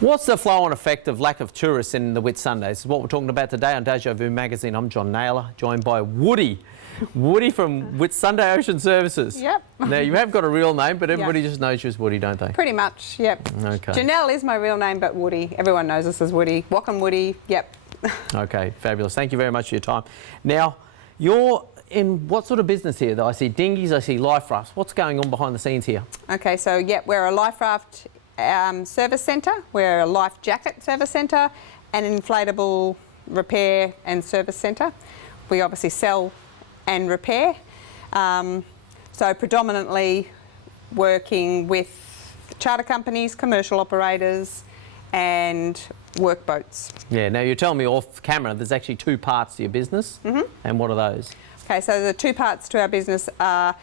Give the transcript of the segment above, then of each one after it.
What's the flow-on effect of lack of tourists in the Whitsundays? This is what we're talking about today on Deja.vu Magazine. I'm John Nayler, joined by Woody. Woody from Whitsunday Ocean Services. Yep. Now, you have got a real name, but everybody just knows you as Woody, don't they? Pretty much, yep. Okay. Janelle is my real name, but Woody. Everyone knows us as Woody. Welcome, Woody. Yep. Okay, fabulous. Thank you very much for your time. Now, you're in what sort of business here? I see dinghies, I see life rafts. What's going on behind the scenes here? Okay, so, yep, we're a life raft service centre, we're a life jacket service centre, and an inflatable repair and service centre. We obviously sell and repair. So predominantly working with charter companies, commercial operators and workboats. Yeah, now you're telling me off camera there's actually two parts to your business. And what are those? Okay, so the two parts to our business are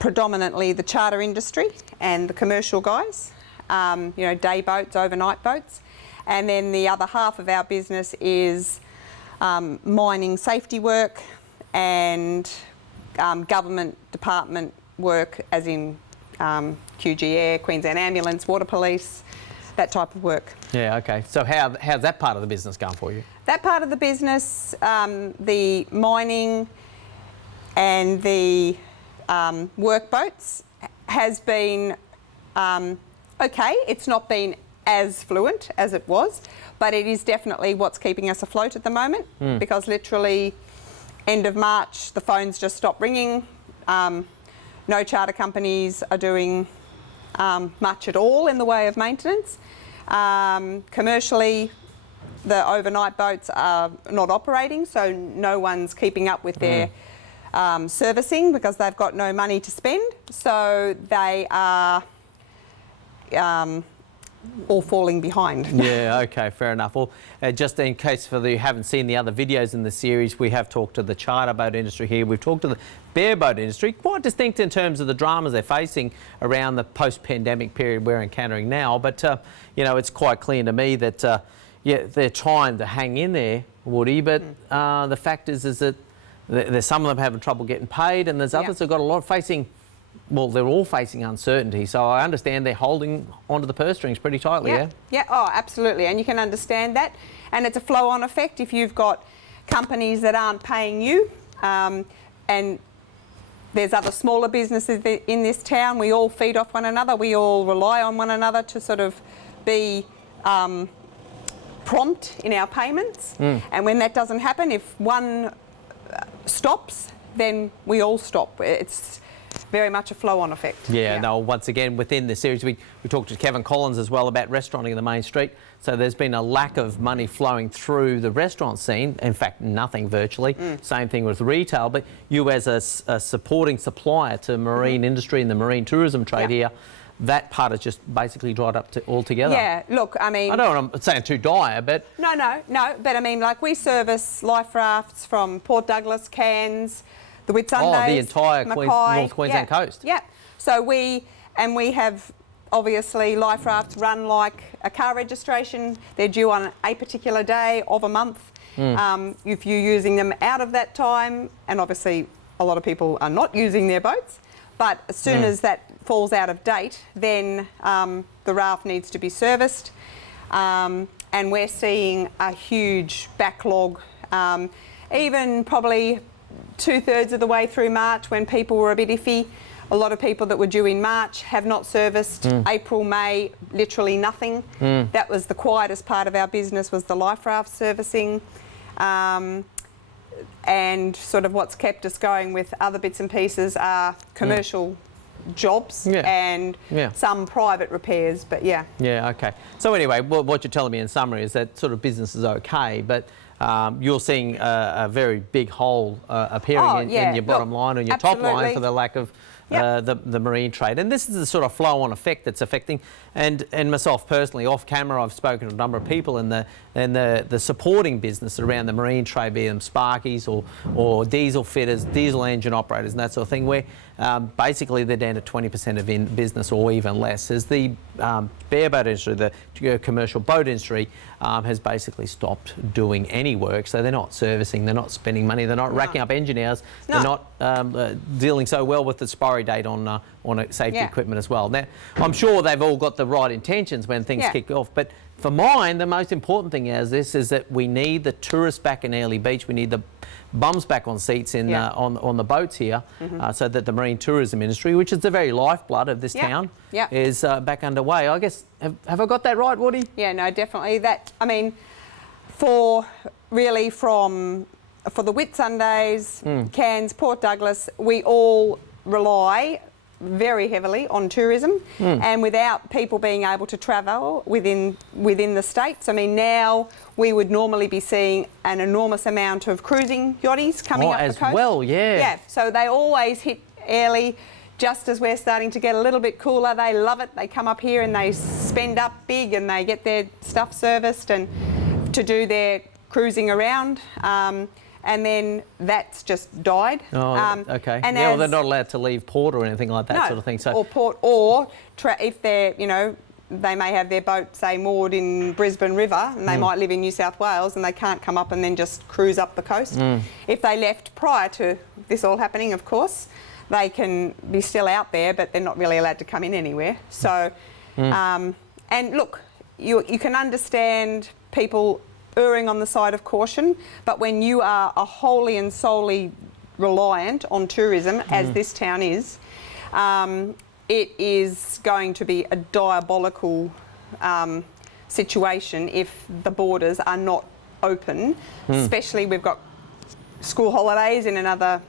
predominantly the charter industry and the commercial guys. You know, day boats, overnight boats. And then the other half of our business is mining safety work and government department work, as in QGAir, Queensland Ambulance, Water Police, that type of work. Yeah, okay. So how's that part of the business going for you? That part of the business, the mining and the workboats has been okay. It's not been as fluent as it was, but it is definitely what's keeping us afloat at the moment, because literally end of March the phones just stopped ringing. No charter companies are doing much at all in the way of maintenance. Commercially, the overnight boats are not operating, so no one's keeping up with their servicing because they've got no money to spend. So they are all falling behind. Yeah, okay, fair enough. Well, just in case you haven't seen the other videos in the series, we have talked to the charter boat industry here. We've talked to the bareboat industry, quite distinct in terms of the dramas they're facing around the post-pandemic period we're encountering now. But, you know, it's quite clear to me that, yeah, they're trying to hang in there, Woody, but the fact is that there's some of them having trouble getting paid, and there's others who've got a lot facing. Well, they're all facing uncertainty, so I understand they're holding onto the purse strings pretty tightly, yeah? Yeah, oh, absolutely, and you can understand that. And it's a flow-on effect if you've got companies that aren't paying you, and there's other smaller businesses in this town. We all feed off one another. We all rely on one another to sort of be prompt in our payments. And when that doesn't happen, if one stops, then we all stop. It's very much a flow-on effect. Yeah, no, once again, within the series, we talked to Kevin Collins as well about restauranting in the main street. So there's been a lack of money flowing through the restaurant scene. In fact, nothing virtually. Same thing with retail. But you as a supporting supplier to marine industry and the marine tourism trade here, that part has just basically dried up altogether. Yeah, look, I mean, I don't know, I'm saying too dire, but... No, but I mean, like, we service life rafts from Port Douglas, Cairns, the Whitsundays, the entire North Queensland coast. Yeah, so we have obviously life rafts run like a car registration. They're due on a particular day of a month. If you're using them out of that time, and obviously a lot of people are not using their boats, but as soon as that falls out of date, then the raft needs to be serviced. And we're seeing a huge backlog, even probably 2/3 of the way through March when people were a bit iffy. A lot of people that were due in March have not serviced. April, May, literally nothing. That was the quietest part of our business, was the life raft servicing. And sort of what's kept us going with other bits and pieces are commercial jobs and some private repairs, but yeah. Yeah, okay. So anyway, what you're telling me in summary is that sort of business is okay, but you're seeing a very big hole appearing in your bottom line or your top line for the lack of the marine trade. And this is the sort of flow-on effect that's affecting. And myself personally, off camera, I've spoken to a number of people in the supporting business around the marine trade, be them sparkies or diesel fitters, diesel engine operators and that sort of thing, where basically they're down to 20% of in business or even less. As the bareboat industry, the commercial boat industry, has basically stopped doing any work. So they're not servicing, they're not spending money, they're not racking up engine hours, they're not dealing so well with the expiry date on safety equipment as well. Now, I'm sure they've all got the right intentions when things kick off, but for mine, the most important thing is that we need the tourists back in Airlie Beach. We need the bums back on seats in on the boats here, so that the marine tourism industry, which is the very lifeblood of this town, is back underway. I guess, have I got that right, Woody? Yeah, no, definitely. That, I mean, for the Whitsundays, Cairns, Port Douglas, we all rely very heavily on tourism, and without people being able to travel within the states, I mean, now we would normally be seeing an enormous amount of cruising yachties coming up the coast. As well, Yeah, so they always hit Airlie just as we're starting to get a little bit cooler. They love it. They come up here and they spend up big and they get their stuff serviced and to do their cruising around. And then that's just died. Okay. And they're not allowed to leave port or anything like that sort of thing. So or port, or if they're, they may have their boat, say, moored in Brisbane River, and they might live in New South Wales, and they can't come up and then just cruise up the coast. If they left prior to this all happening, of course, they can be still out there, but they're not really allowed to come in anywhere. So, and look, you can understand people erring on the side of caution, but when you are a wholly and solely reliant on tourism, as this town is, it is going to be a diabolical situation if the borders are not open. Especially, we've got school holidays in another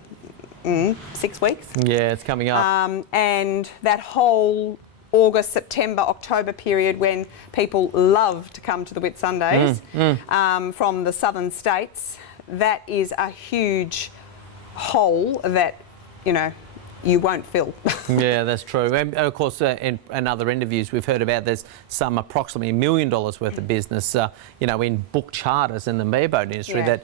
6 weeks. Yeah, it's coming up. And that whole August, September, October period when people love to come to the Whitsundays from the southern states, that is a huge hole that, you won't fill. Yeah, that's true. And of course, in other interviews we've heard about, there's some approximately $1 million worth of business, in book charters in the bareboat industry that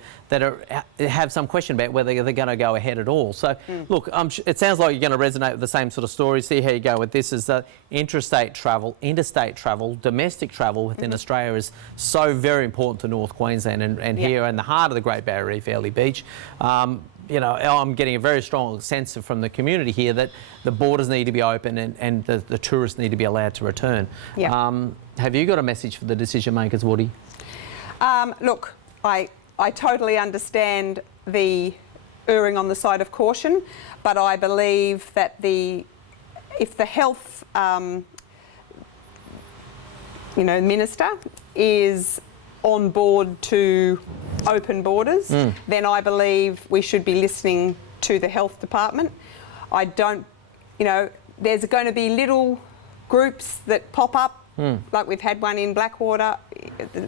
have some question about whether they're going to go ahead at all. So, look, it sounds like you're going to resonate with the same sort of story. See how you go with this. Is that interstate travel, interstate travel, domestic travel within Australia is so very important to North Queensland and here in the heart of the Great Barrier Reef, Airlie Beach. I'm getting a very strong sense from the community here that the borders need to be open and the tourists need to be allowed to return. Have you got a message for the decision makers, Woody? Look, I totally understand the erring on the side of caution, but I believe that if the health minister is on board to open borders, then I believe we should be listening to the health department. I don't, there's going to be little groups that pop up, like we've had one in Blackwater,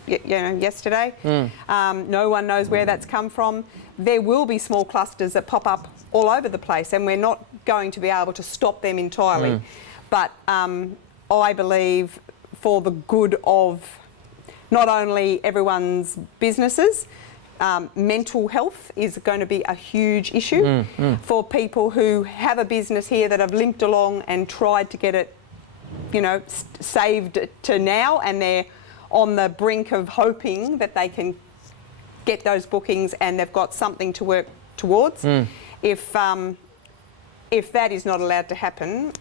yesterday. No one knows where that's come from. There will be small clusters that pop up all over the place, and we're not going to be able to stop them entirely. But I believe for the good of not only everyone's businesses, mental health is going to be a huge issue for people who have a business here that have limped along and tried to get it, saved to now, and they're on the brink of hoping that they can get those bookings and they've got something to work towards. If that is not allowed to happen,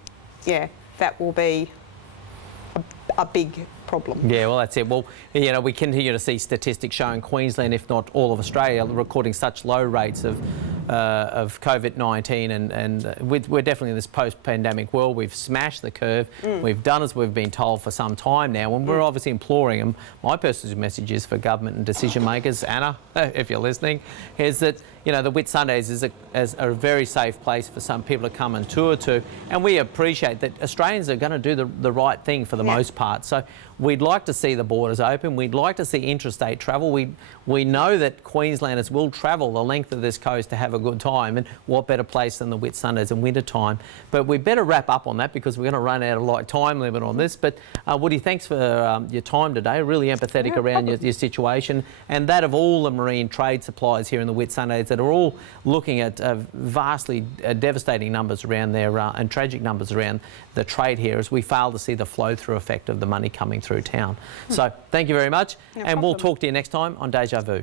that will be a big problem. Yeah, well, that's it. Well, we continue to see statistics showing Queensland, if not all of Australia, recording such low rates of COVID-19, and we're definitely in this post-pandemic world. We've smashed the curve. We've done as we've been told for some time now, and we're obviously imploring them. My personal message is for government and decision makers, Anna, if you're listening, is that the Whitsundays is a very safe place for some people to come and tour to, and we appreciate that Australians are going to do the right thing for the most part. So we'd like to see the borders open. We'd like to see interstate travel. We know that Queenslanders will travel the length of this coast to have a good time, and what better place than the Whitsundays in winter time. But we better wrap up on that because we're going to run out of time limit on this. But Woody, thanks for your time today. Really empathetic around your situation, and that of all the marine trade suppliers here in the Whitsundays that are all looking at vastly devastating numbers around there and tragic numbers around the trade here as we fail to see the flow-through effect of the money coming through town. So thank you very much, and we'll talk to you next time on Deja Vu.